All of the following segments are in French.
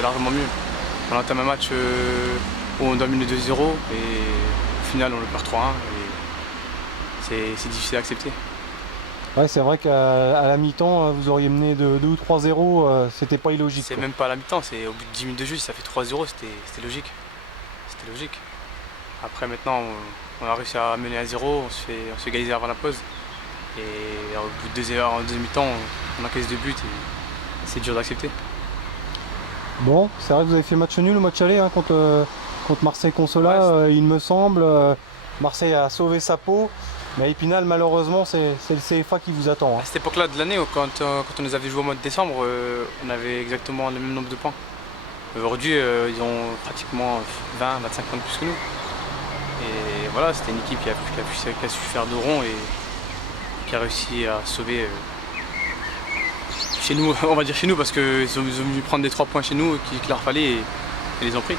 c'était largement mieux. On entame un match où on domine le 2-0 et au final on le perd 3-1 et c'est difficile à accepter. Ouais, c'est vrai qu'à la mi-temps, vous auriez mené de 2 ou 3-0, c'était pas illogique. C'est même pas à la mi-temps, c'est au bout de 10 minutes de jeu, ça fait 3-0, c'était logique. C'était logique. Après maintenant, on a réussi à mener à 0, on se fait égaliser avant la pause. Et au bout de 2 heures, en deuxième mi-temps, on encaisse 2 buts et c'est dur d'accepter. Bon, c'est vrai que vous avez fait match nul au match aller hein, contre Marseille Consola, Ouais, il me semble. Marseille a sauvé sa peau, mais Épinal, malheureusement, c'est le CFA qui vous attend. Hein. À cette époque-là de l'année, quand on nous avait joué au mois de décembre, on avait exactement le même nombre de points. Aujourd'hui, ils ont pratiquement 20-25 points de plus que nous. Et voilà, c'était une équipe qui a su faire de rond et qui a réussi à sauver chez nous, on va dire chez nous, parce qu'ils ont venu prendre des 3 points chez nous qu'il leur fallait et ils les ont pris.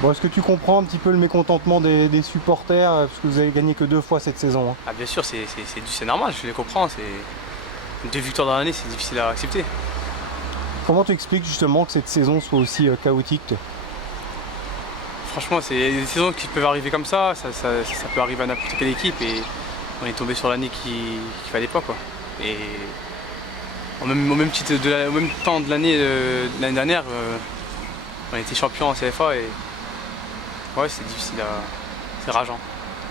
Bon, est-ce que tu comprends un petit peu le mécontentement des supporters, parce que vous avez gagné que 2 fois cette saison hein. Ah bien sûr, c'est normal, je les comprends. 2 victoires dans l'année, c'est difficile à accepter. Comment tu expliques justement que cette saison soit aussi chaotique? Franchement, c'est des saisons qui peuvent arriver comme ça peut arriver à n'importe quelle équipe et on est tombé sur l'année qu'il fallait pas quoi. Et au même temps de l'année dernière, on était champion en CFA et ouais, c'est difficile, c'est rageant.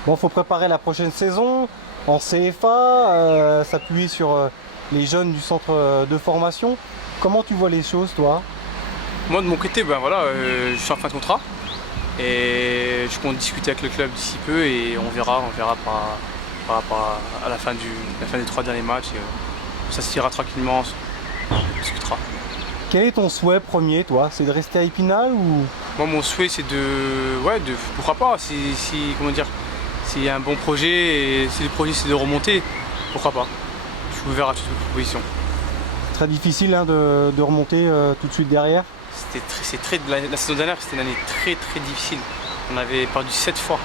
Bon, faut préparer la prochaine saison en CFA, s'appuyer sur les jeunes du centre de formation. Comment tu vois les choses, toi? Moi, de mon côté, ben voilà, je suis en fin de contrat et je compte discuter avec le club d'ici peu et on verra par rapport à la fin des 3 derniers matchs. Ça se tirera tranquillement, on discutera. Quel est ton souhait premier, toi? C'est de rester à Épinal ou... Moi, mon souhait, c'est pourquoi pas, comment dire, s'il y a un bon projet et si le projet c'est de remonter, pourquoi pas. Je suis ouvert à toute proposition. Très difficile hein, de remonter tout de suite derrière. La saison dernière, c'était une année très difficile. On avait perdu 7 fois.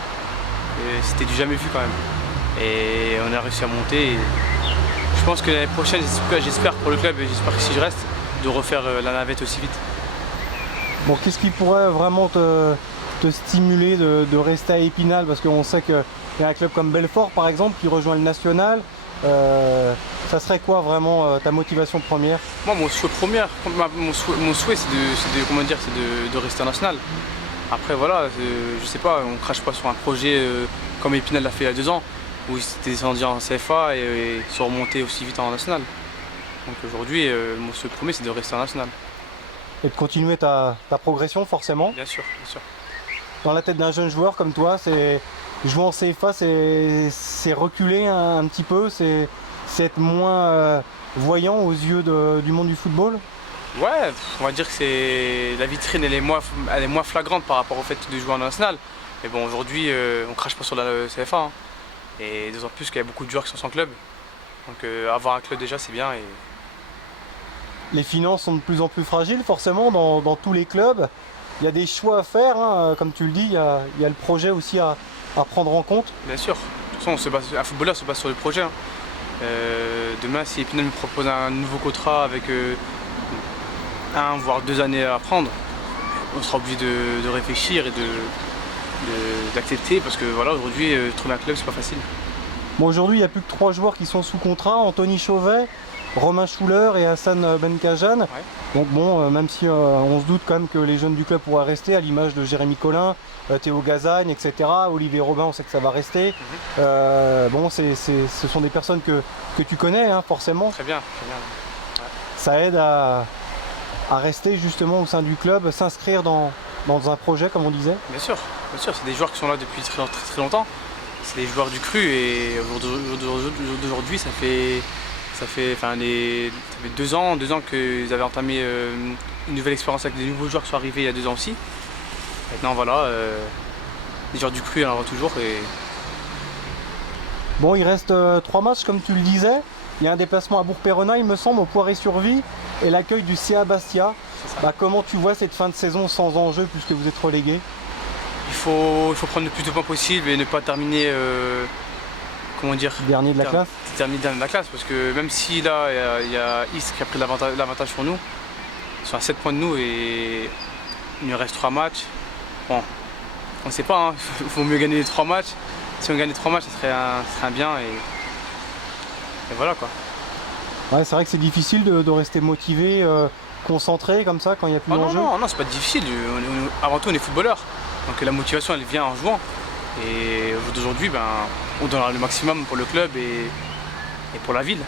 C'était du jamais vu quand même. Et on a réussi à monter. Et je pense que l'année prochaine, j'espère pour le club et j'espère que si je reste, de refaire la navette aussi vite. Bon, qu'est-ce qui pourrait vraiment te stimuler de rester à Épinal? Parce qu'on sait qu'il y a un club comme Belfort par exemple qui rejoint le national. Ça serait quoi vraiment ta motivation première? Moi, mon souhait c'est de rester en national. Après voilà, je sais pas, on crache pas sur un projet comme Épinal l'a fait il y a 2 ans, où ils étaient descendus en CFA et sont remontés aussi vite en national. Donc aujourd'hui, mon souhait premier c'est de rester en national. Et de continuer ta progression forcément. Bien sûr, bien sûr. Dans la tête d'un jeune joueur comme toi, c'est jouer en CFA, c'est reculer un petit peu, c'est être moins voyant aux yeux du monde du football. Ouais, on va dire que la vitrine elle est moins flagrante par rapport au fait de jouer en national. Mais bon, aujourd'hui, on crache pas sur la CFA. Hein. Et d'autant plus qu'il y a beaucoup de joueurs qui sont sans club. Donc avoir un club déjà, c'est bien. Et les finances sont de plus en plus fragiles forcément dans tous les clubs. Il y a des choix à faire, hein, comme tu le dis, il y a le projet aussi à prendre en compte. bien sûr, de toute façon, un footballeur se base sur le projet. Hein. Demain, si Épinal me propose un nouveau contrat avec 1 voire 2 années à prendre, on sera obligé de réfléchir et d'accepter parce que voilà, aujourd'hui, trouver un club, c'est pas facile. Bon, aujourd'hui, il n'y a plus que 3 joueurs qui sont sous contrat, Anthony Chauvet, Romain Schuller et Hassan Benkajan. Ouais. Donc bon, même si on se doute quand même que les jeunes du club pourraient rester, à l'image de Jérémy Collin, Théo Gazagne, etc. Olivier Robin, on sait que ça va rester. Bon, ce sont des personnes que tu connais, hein, forcément. Très bien, très bien. Ouais. Ça aide à rester justement au sein du club, s'inscrire dans un projet, comme on disait. Bien sûr, c'est des joueurs qui sont là depuis très longtemps. C'est des joueurs du cru et aujourd'hui, ça fait 2 ans qu'ils avaient entamé une nouvelle expérience avec des nouveaux joueurs qui sont arrivés il y a 2 ans aussi. Maintenant voilà, les joueurs du cru, il y en aura toujours. Bon, il reste 3 matchs comme tu le disais. Il y a un déplacement à Bourg-Péronnin, il me semble, au Poiré-sur-Vie et l'accueil du CA Bastia. Comment tu vois cette fin de saison sans enjeu puisque vous êtes relégué? Il faut prendre le plus de points possible et ne pas terminer dernier de la classe. Terminer dernier de la classe parce que même si là il y a Is qui a pris l'avantage sur nous, Ils sont à 7 points de nous et il nous reste 3 matchs. Bon, on ne sait pas, hein. Il faut mieux gagner les 3 matchs. Si on gagne les 3 matchs, ça serait un bien et voilà quoi. Ouais, c'est vrai que c'est difficile de rester motivé, concentré comme ça quand il n'y a plus d'enjeu. Non, c'est pas difficile. Avant tout, on est footballeur. Donc la motivation, elle vient en jouant. Et au jour d'aujourd'hui, on donnera le maximum pour le club et pour la ville.